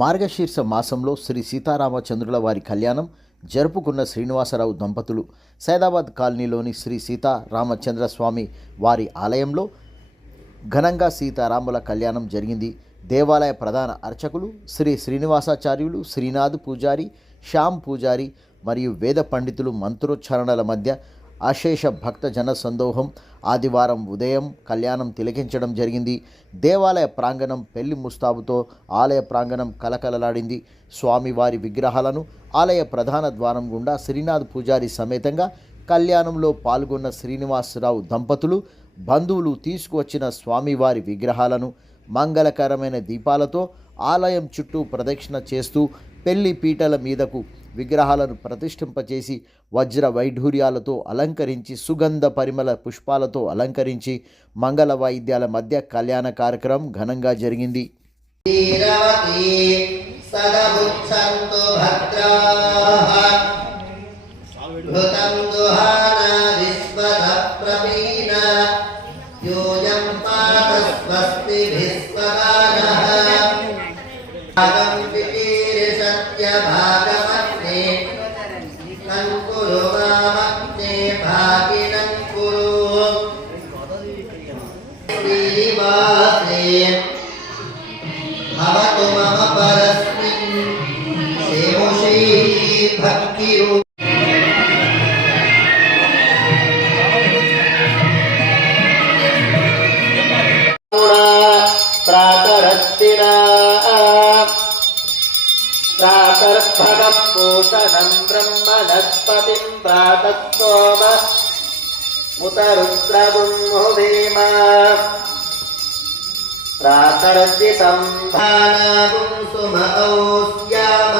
మార్గశీర్ష మాసంలో శ్రీ సీతారామచంద్రుల వారి కళ్యాణం జరుపుకున్న శ్రీనివాసరావు దంపతులు సైదాబాద్ కాలనీలోని శ్రీ సీతారామచంద్ర స్వామి వారి ఆలయంలో ఘనంగా సీతారాముల కళ్యాణం జరిగింది. దేవాలయ ప్రధాన అర్చకులు శ్రీ శ్రీనివాసాచార్యులు, శ్రీనాథ్ పూజారి, శ్యామ్ పూజారి మరియు వేద పండితులు మంత్రోచ్చారణల మధ్య అశేష భక్త జన సందోహం ఆదివారం ఉదయం కళ్యాణం తిలకించడం జరిగింది. దేవాలయ ప్రాంగణం పెళ్లి ముస్తాబుతో ఆలయ ప్రాంగణం కలకలలాడింది. స్వామివారి విగ్రహాలను ఆలయ ప్రధాన ద్వారం గుండా శ్రీనాథ్ పూజారి సమేతంగా కళ్యాణంలో పాల్గొన్న శ్రీనివాసరావు దంపతులు బంధువులు తీసుకువచ్చిన స్వామివారి విగ్రహాలను మంగళకరమైన దీపాలతో ఆలయం చుట్టూ ప్రదక్షిణ చేస్తూ పెళ్లి పీటల మీదకు విగ్రహాలను ప్రతిష్ఠింపచేసి వజ్ర వైఢూర్యాలతో అలంకరించి సుగంధ పరిమళ పుష్పాలతో అలంకరించి మంగళ వాయిద్యాల మధ్య కళ్యాణ కార్యక్రమం ఘనంగా జరిగింది. भवतु मम परस्मिन् सेवुषी भक्तिरु प्रातरस्तिना प्रातर्भगः पूषणं ब्रह्मणस्पतिं प्रातः सोम उत रुद्रगुंहुभीम प्रातरस्ति संभानागुं सुमतौ स्याम